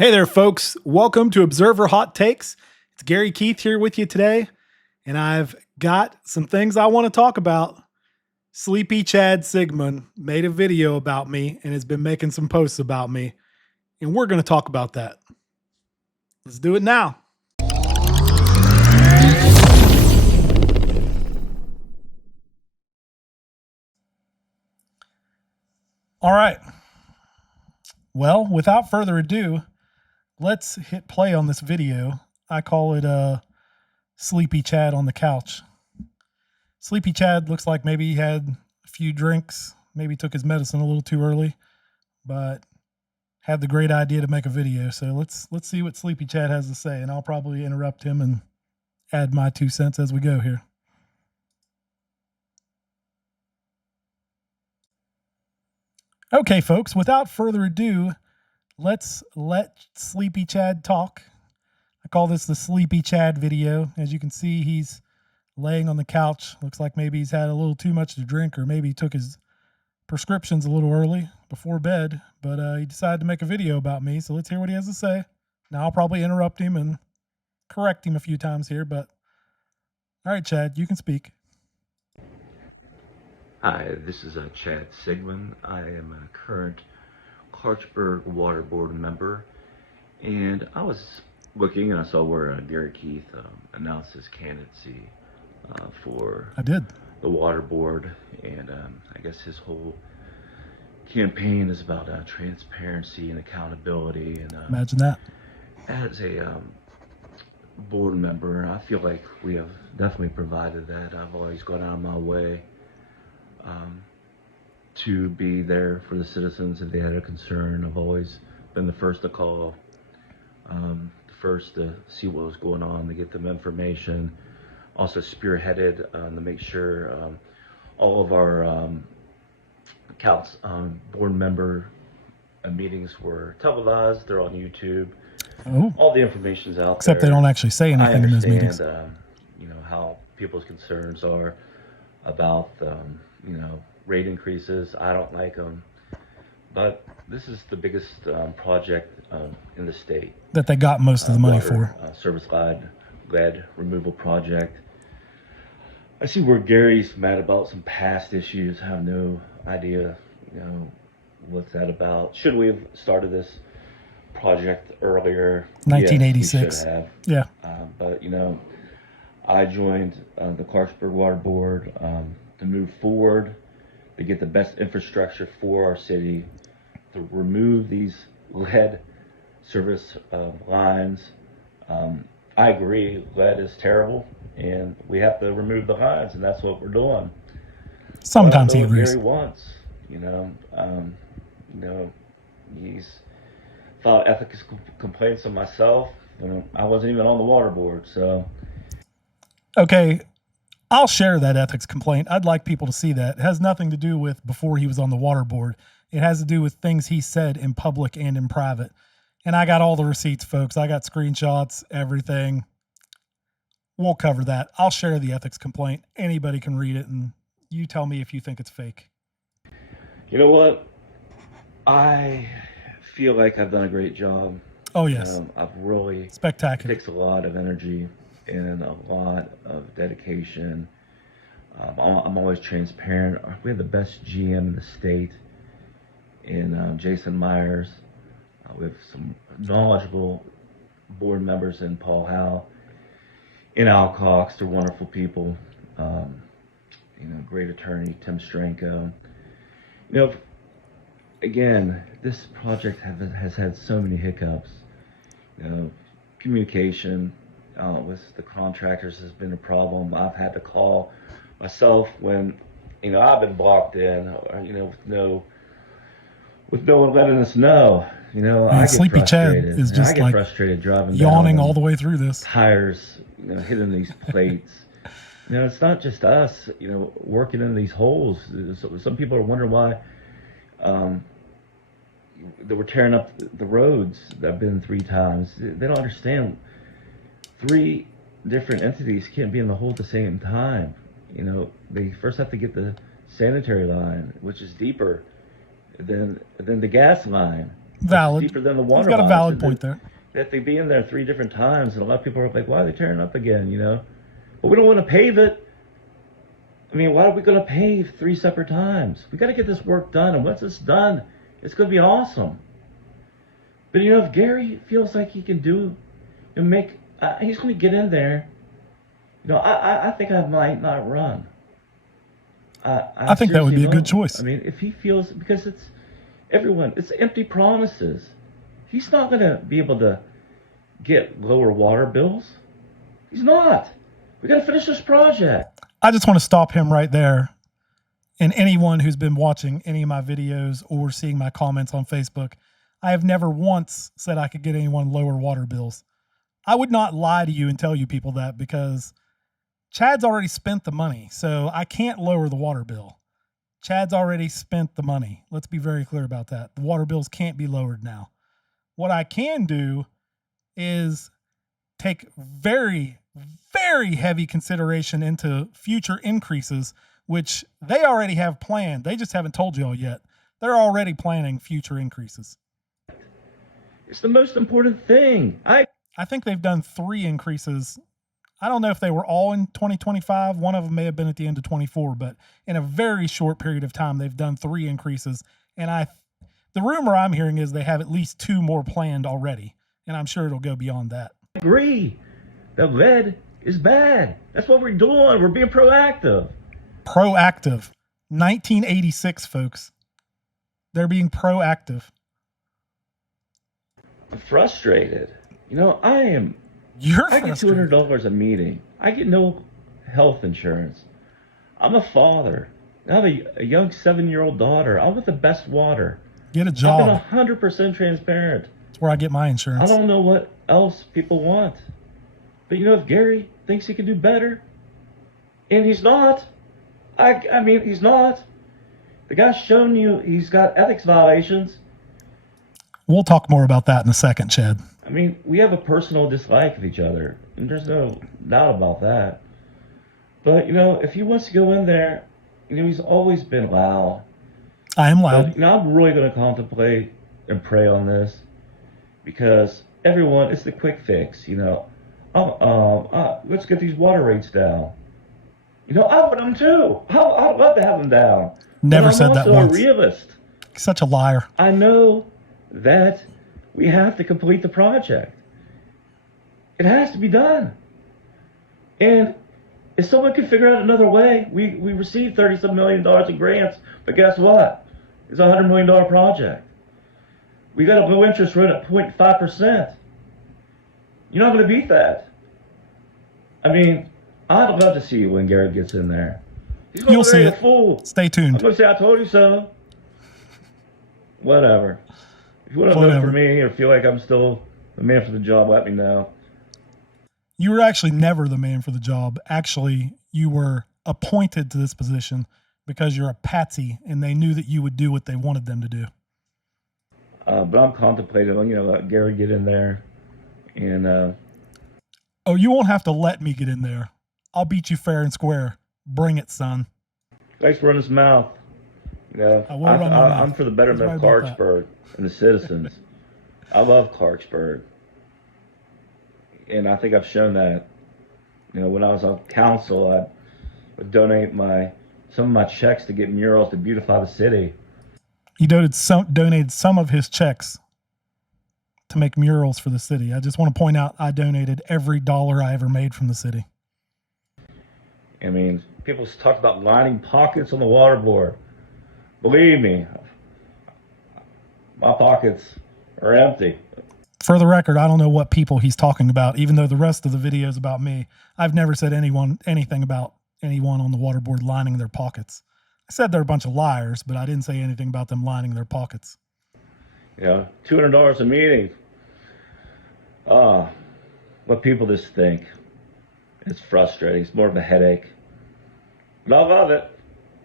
Hey there, folks. Welcome to Observer Hot Takes. It's Gary Keith here with you today, and I've got some things I want to talk about. Sleepy Chad Sigmon made a video about me and has been making some posts about me, and we're going to talk about that. Let's do it now. All right. Well, without further ado, let's hit play on this video. I call it Sleepy Chad on the couch. Sleepy Chad looks like maybe he had a few drinks, maybe took his medicine a little too early, but had the great idea to make a video. So let's see what Sleepy Chad has to say, and I'll probably interrupt him and add my 2 cents as we go here. Okay, folks, without further ado, let's let Sleepy Chad talk. I call this the Sleepy Chad video. As you can see, he's laying on the couch. Looks like maybe he's had a little too much to drink, or maybe he took his prescriptions a little early before bed, but he decided to make a video about me. So let's hear what he has to say. Now I'll probably interrupt him and correct him a few times here, but all right, Chad, you can speak. Hi, this is Chad Sigmon. I am a current Clarksburg Water Board member, and I was looking and I saw where Gary Keith announced his candidacy for I did. the Water Board, and I guess his whole campaign is about transparency and accountability. And Imagine that. as a board member, I feel like we have definitely provided that. I've always gone out of my way to be there for the citizens if they had a concern. I've always been the first to call, the first to see what was going on, to get them information. Also spearheaded to make sure all of our board member meetings were televised. They're on YouTube. Oh, All the information's out except there. they don't actually say anything in those meetings. I understand, how people's concerns are about, rate increases. I don't like them, but this is the biggest project in the state That they got most of the money water, for. service lead removal project. I see where Gary's mad about some past issues. I have no idea, what's that about. Should we have started this project earlier? 1986. Yes, we should have. Yeah. But I joined the Clarksburg Water Board to move forward, to get the best infrastructure for our city, to remove these lead service lines. I agree, lead is terrible, and we have to remove the lines, and that's what we're doing. Sometimes he But I know what agrees. Gary wants, he's filed ethics complaints on myself. I wasn't even on the water board, so. Okay, I'll share that ethics complaint. I'd like people to see that. It has nothing to do with before he was on the water board. It has to do with things he said in public and in private. And I got all the receipts, folks. I got screenshots, everything. We'll cover that. I'll share the ethics complaint. Anybody can read it, and you tell me if you think it's fake. You know what? I feel like I've done a gre't job. Oh, yes. I've really Spectacular. takes a lot of energy and a lot of dedication. I'm always transparent. We have the best GM in the state in Jason Myers. We have some knowledgeable board members in Paul Howe, in Al Cox. They're wonderful people. Great attorney Tim Stranko. Again, this project has had so many hiccups. Communication with the contractors has been a problem. I've had to call myself when, I've been blocked in, with no one letting us know. I get Sleepy Chad frustrated. is just I get like frustrated driving yawning down all the way through this. tires, hitting these plates. It's not just us, working in these holes. Some people are wondering why they were tearing up the roads. I've been 3 times. They don't understand. 3 different entities can't be in the hole at the same time. They first have to get the sanitary line, which is deeper than the gas line. Valid. deeper than the He's water got a line. valid point there. That they be in there 3 different times, and a lot of people are like, why are they tearing up again, you know? But we don't want to pave it. I mean, why are we going to pave 3 separate times? We got to get this work done, and once it's done, it's going to be awesome. But you know, if Gary feels like he can do and make, he's going to get in there. You know, I think I might not run. I think that would be a good choice. I mean, if he feels, because it's everyone, it's empty promises. He's not going to be able to get lower water bills. He's not. We got to finish this project. I just want to stop him right there. And anyone who's been watching any of my videos or seeing my comments on Facebook, I have never once said I could get anyone lower water bills. I would not lie to you and tell you people that, because Chad's already spent the money. So I can't lower the water bill. Chad's already spent the money. Let's be very clear about that. The water bills can't be lowered now. What I can do is take very, very heavy consideration into future increases, which they already have planned. They just haven't told you all yet. They're already planning future increases. It's the most important thing. I think they've done 3 increases. I don't know if they were all in 2025. One of them may have been at the end of 24, but in a very short period of time, they've done 3 increases. And the rumor I'm hearing is they have at least 2 more planned already. And I'm sure it'll go beyond that. I agree. The lead is bad. That's what we're doing. We're being proactive. Proactive. 1986, folks. They're being proactive. I'm frustrated. You know, I You're get $200 a meeting. I get no health insurance. I'm a father. I have a young 7-year-old daughter. I want the best water. Get a job. I've been 100% transparent. That's where I get my insurance. I don't know what else people want. But you know, if Gary thinks he can do better, and he's not, I mean, he's not. The guy's shown you he's got ethics violations. We'll talk more about that in a second, Chad. I mean, we have a personal dislike of each other, and there's no doubt about that. But, you know, if he wants to go in there, you know, he's always been loud. I am loud. But, you know, I'm really going to contemplate and pray on this, because everyone, it's the quick fix, you know. Let's get these water rates down. You know, I want them too. I'd love to have them down. Never said that once. I'm also a realist. Such a liar. I know that we have to complete the project. It has to be done. And if someone can figure out another way, we received $30-some million in grants, but guess what? It's a $100 million project. We got a low interest rate at 0.5%. You're not going to beat that. I mean, I'd love to see when Garrett gets in there. He's You'll see a it. fool. Stay tuned. I'm going to say, I told you so. Whatever. If you want to vote for me or feel like I'm still the man for the job, let me know. You were actually never the man for the job. Actually, you were appointed to this position because you're a patsy, and they knew that you would do what they wanted them to do. But I'm contemplating, you know, let Gary get in there. And oh, you won't have to let me get in there. I'll beat you fair and square. Bring it, son. Thanks for running his mouth. You know, I'm for the betterment of Clarksburg and the citizens. I love Clarksburg. And I think I've shown that. You know, when I was on council, I would donate some of my checks to get murals to beautify the city. He donated some of his checks to make murals for the city. I just want to point out I donated every dollar I ever made from the city. I mean, people talk about lining pockets on the water board. Believe me, my pockets are empty. For the record, I don't know what people he's talking about, even though the rest of the video is about me. I've never said anything about anyone on the water board lining their pockets. I said they're a bunch of liars, but I didn't say anything about them lining their pockets. You know, $200 a meeting. What people just think. It's frustrating. It's more of a headache. But I love it.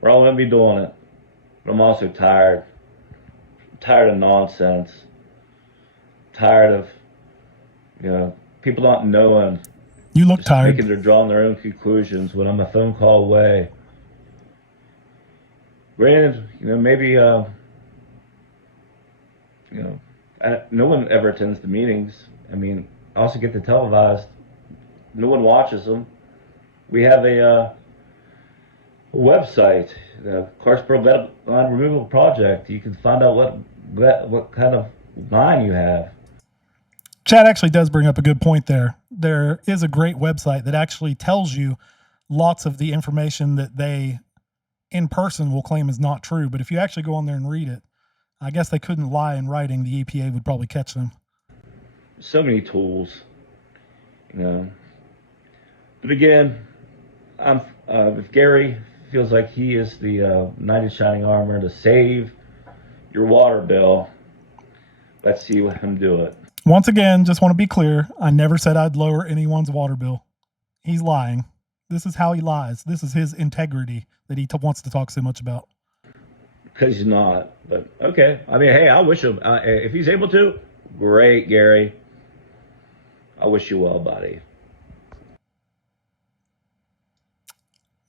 We're all going to be doing it. But I'm also tired. I'm tired of nonsense. Tired of, you know, people not knowing. You look tired. They're drawing their own conclusions when I'm a phone call away. Granted, you know, maybe, you know, No one ever attends the meetings. I mean, I also get the televised. No one watches them. We have a website, the Clarksboro Vet Line Removal Project. You can find out what kind of line you have. Chad actually does bring up a good point there. There is a great website that actually tells you lots of the information that they in person will claim is not true. But if you actually go on there and read it, I guess they couldn't lie in writing. The EPA would probably catch them. So many tools, you know. But again, if Gary feels like he is the knight in shining armor to save your water bill, let's see him do it. Once again, just want to be clear. I never said I'd lower anyone's water bill. He's lying. This is how he lies. This is his integrity that he wants to talk so much about. Because he's not. But okay. I mean, hey, I wish him, if he's able to, great, Gary. I wish you well, buddy.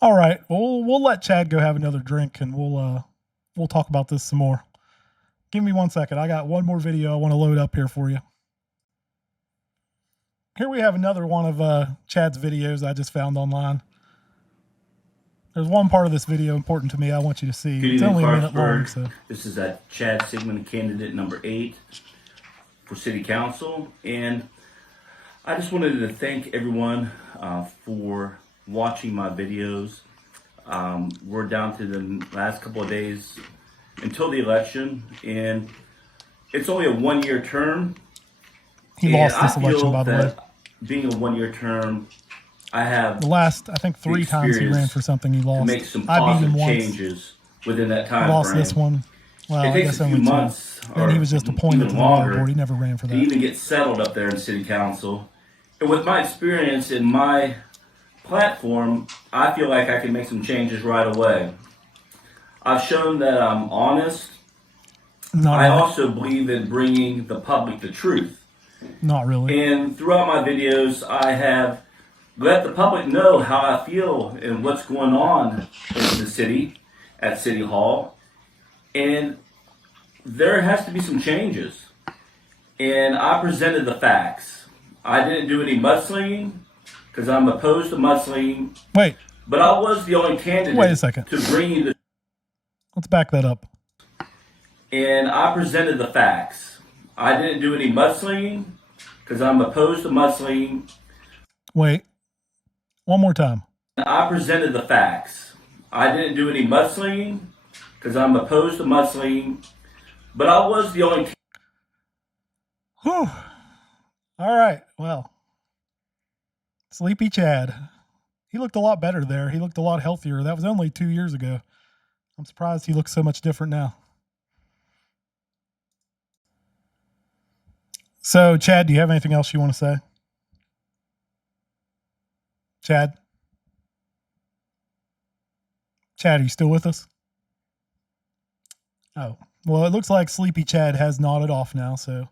All right. We'll let Chad go have another drink, and we'll talk about this some more. Give me 1 second. I got one more video I want to load up here for you. Here we have another one of Chad's videos I just found online. There's one part of this video important to me I want you to see. Good it's evening, only a minute long. Clarksburg. So. This is Chad Sigmon, candidate number 8 for City Council. And I just wanted to thank everyone for watching my videos. We're down to the last couple of days until the election, and it's only a 1-year term. He lost this election, by the way. Being a 1-year term, I have the last, I think, 3 times he ran for something he lost. to make some I beat positive him once. changes within that time Lost frame. this one. Well, It I takes guess a few only 2. months, Then he was just appointed even to the water longer, board. He never ran for to that. even get settled up there in City Council. And with my experience in my platform, I feel like I can make some changes right away. I've shown that I'm honest. Not I really. also believe in bringing the public the truth. Not really. And throughout my videos, I have let the public know how I feel and what's going on in the city, at City Hall. And there has to be some changes. And I presented the facts. I didn't do any mudslinging because I'm opposed to mudslinging. Wait. But I was the only candidate Wait a second. to bring you the. Let's back that up. And I presented the facts. I didn't do any mudslinging because I'm opposed to mudslinging. Wait. One more time. I presented the facts. I didn't do any mudslinging because I'm opposed to mudslinging. But I was the only. Whew. All right. Well, Sleepy Chad. He looked a lot better there. He looked a lot healthier. That was only 2 years ago. I'm surprised he looks so much different now. So, Chad, do you have anything else you want to say? Chad? Chad, are you still with us? Oh, well, it looks like Sleepy Chad has nodded off now, so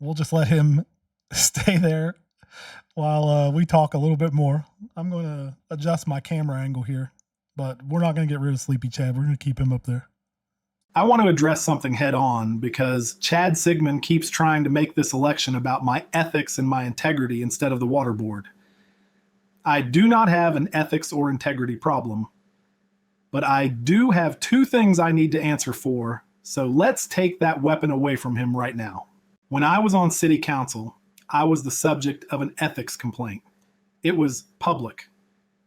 we'll just let him stay there while we talk a little bit more. I'm going to adjust my camera angle here, but we're not going to get rid of Sleepy Chad. We're going to keep him up there. I want to address something head on because Chad Sigmon keeps trying to make this election about my ethics and my integrity instead of the water board. I do not have an ethics or integrity problem, but I do have 2 things I need to answer for, so let's take that weapon away from him right now. When I was on City Council, I was the subject of an ethics complaint. It was public.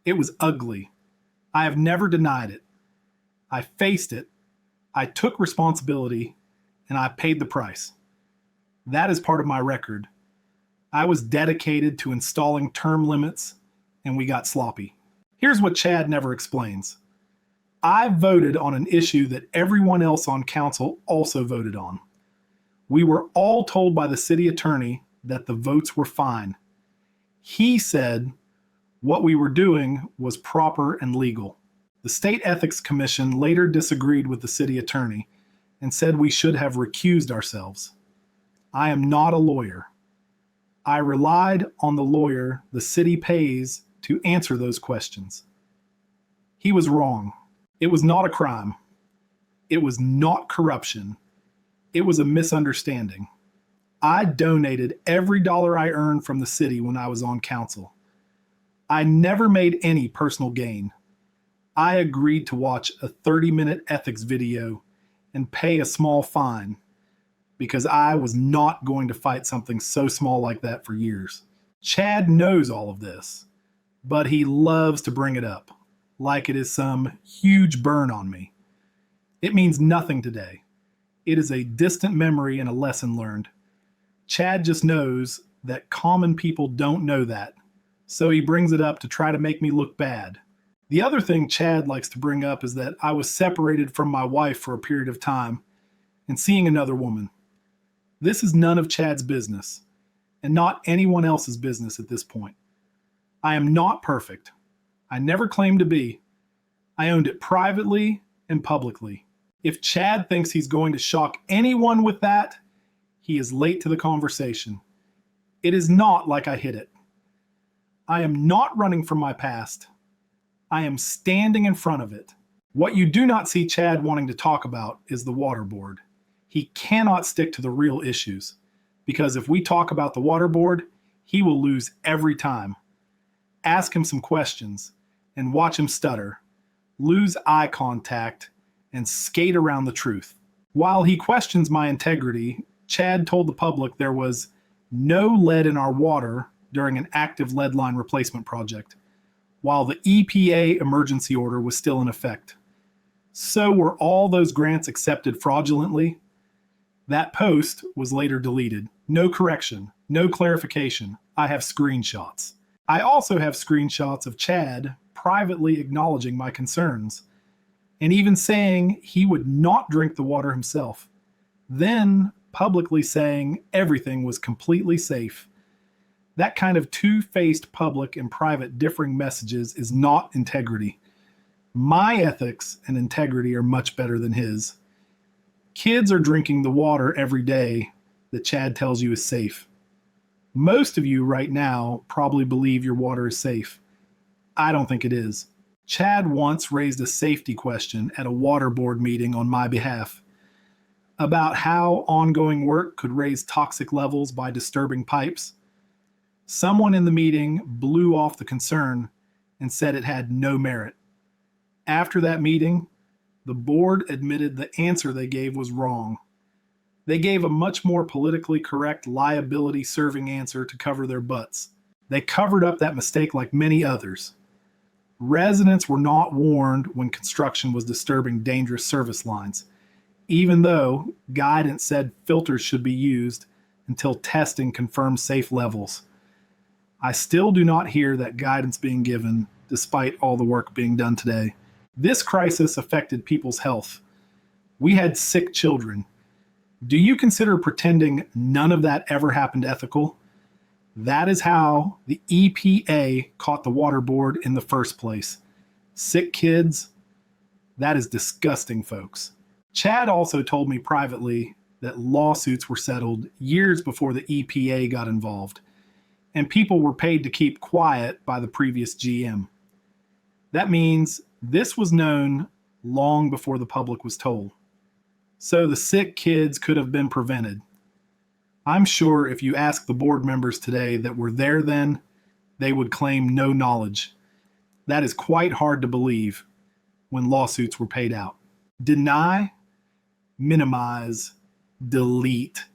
It was ugly. I have never denied it. I faced it. I took responsibility, and I paid the price. That is part of my record. I was dedicated to installing term limits, and we got sloppy. Here's what Chad never explains. I voted on an issue that everyone else on council also voted on. We were all told by the city attorney that the votes were fine. He said what we were doing was proper and legal. The State Ethics Commission later disagreed with the city attorney and said we should have recused ourselves. I am not a lawyer. I relied on the lawyer the city pays to answer those questions. He was wrong. It was not a crime. It was not corruption. It was a misunderstanding. I donated every dollar I earned from the city when I was on council. I never made any personal gain. I agreed to watch a 30-minute ethics video and pay a small fine because I was not going to fight something so small like that for years. Chad knows all of this, but he loves to bring it up like it is some huge burn on me. It means nothing today. It is a distant memory and a lesson learned. Chad just knows that common people don't know that, so he brings it up to try to make me look bad. The other thing Chad likes to bring up is that I was separated from my wife for a period of time and seeing another woman. This is none of Chad's business, and not anyone else's business at this point. I am not perfect. I never claimed to be. I owned it privately and publicly. If Chad thinks he's going to shock anyone with that, he is late to the conversation. It is not like I hid it. I am not running from my past. I am standing in front of it. What you do not see Chad wanting to talk about is the water board. He cannot stick to the real issues, because if we talk about the water board, he will lose every time. Ask him some questions and watch him stutter, lose eye contact, and skate around the truth. While he questions my integrity, Chad told the public there was no lead in our water during an active lead line replacement project, while the EPA emergency order was still in effect. So were all those grants accepted fraudulently? That post was later deleted. No correction, no clarification. I have screenshots. I also have screenshots of Chad privately acknowledging my concerns and even saying he would not drink the water himself, then publicly saying everything was completely safe. That kind of two-faced public and private differing messages is not integrity. My ethics and integrity are much better than his. Kids are drinking the water every day that Chad tells you is safe. Most of you right now probably believe your water is safe. I don't think it is. Chad once raised a safety question at a water board meeting on my behalf about how ongoing work could raise toxic levels by disturbing pipes. Someone in the meeting blew off the concern and said it had no merit. After that meeting, the board admitted the answer they gave was wrong. They gave a much more politically correct liability-serving answer to cover their butts. They covered up that mistake like many others. Residents were not warned when construction was disturbing dangerous service lines, even though guidance said filters should be used until testing confirms safe levels. I still do not hear that guidance being given, despite all the work being done today. This crisis affected people's health. We had sick children. Do you consider pretending none of that ever happened ethical? That is how the EPA caught the water board in the first place. Sick kids? That is disgusting, folks. Chad also told me privately that lawsuits were settled years before the EPA got involved, and people were paid to keep quiet by the previous GM. That means this was known long before the public was told. So the sick kids could have been prevented. I'm sure if you ask the board members today that were there then, they would claim no knowledge. That is quite hard to believe when lawsuits were paid out. Deny, minimize, delete.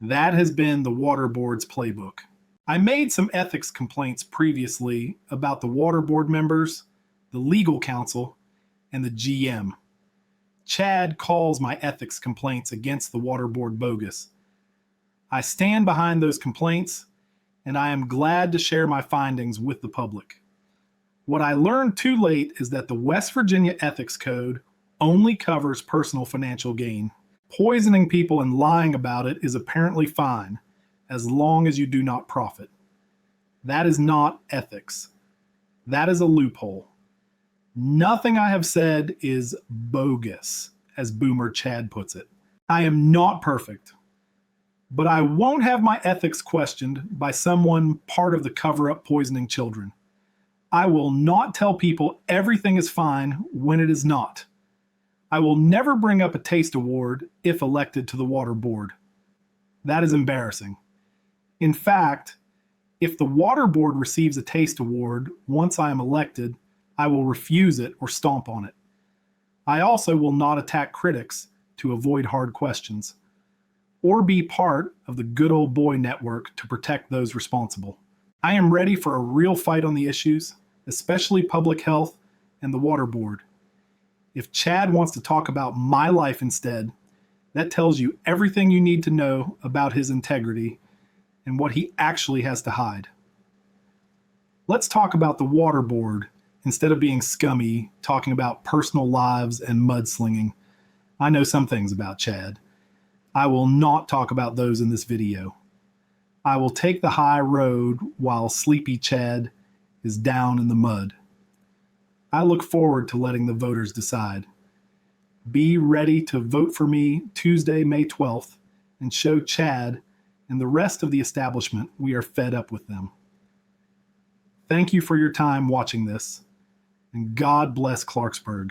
That has been the water board's playbook. I made some ethics complaints previously about the water board members, the legal counsel, and the GM. Chad calls my ethics complaints against the water board bogus. I stand behind those complaints, and I am glad to share my findings with the public. What I learned too late is that the West Virginia Ethics Code only covers personal financial gain. Poisoning people and lying about it is apparently fine, as long as you do not profit. That is not ethics. That is a loophole. Nothing I have said is bogus, as Boomer Chad puts it. I am not perfect, but I won't have my ethics questioned by someone part of the cover-up poisoning children. I will not tell people everything is fine when it is not. I will never bring up a taste award if elected to the water board. That is embarrassing. In fact, if the water board receives a taste award once I am elected, I will refuse it or stomp on it. I also will not attack critics to avoid hard questions, or be part of the good old boy network to protect those responsible. I am ready for a real fight on the issues, especially public health and the water board. If Chad wants to talk about my life instead, that tells you everything you need to know about his integrity and what he actually has to hide. Let's talk about the water board instead of being scummy, talking about personal lives and mudslinging. I know some things about Chad. I will not talk about those in this video. I will take the high road while Sleepy Chad is down in the mud. I look forward to letting the voters decide. Be ready to vote for me Tuesday, May 12th, and show Chad and the rest of the establishment we are fed up with them. Thank you for your time watching this, and God bless Clarksburg.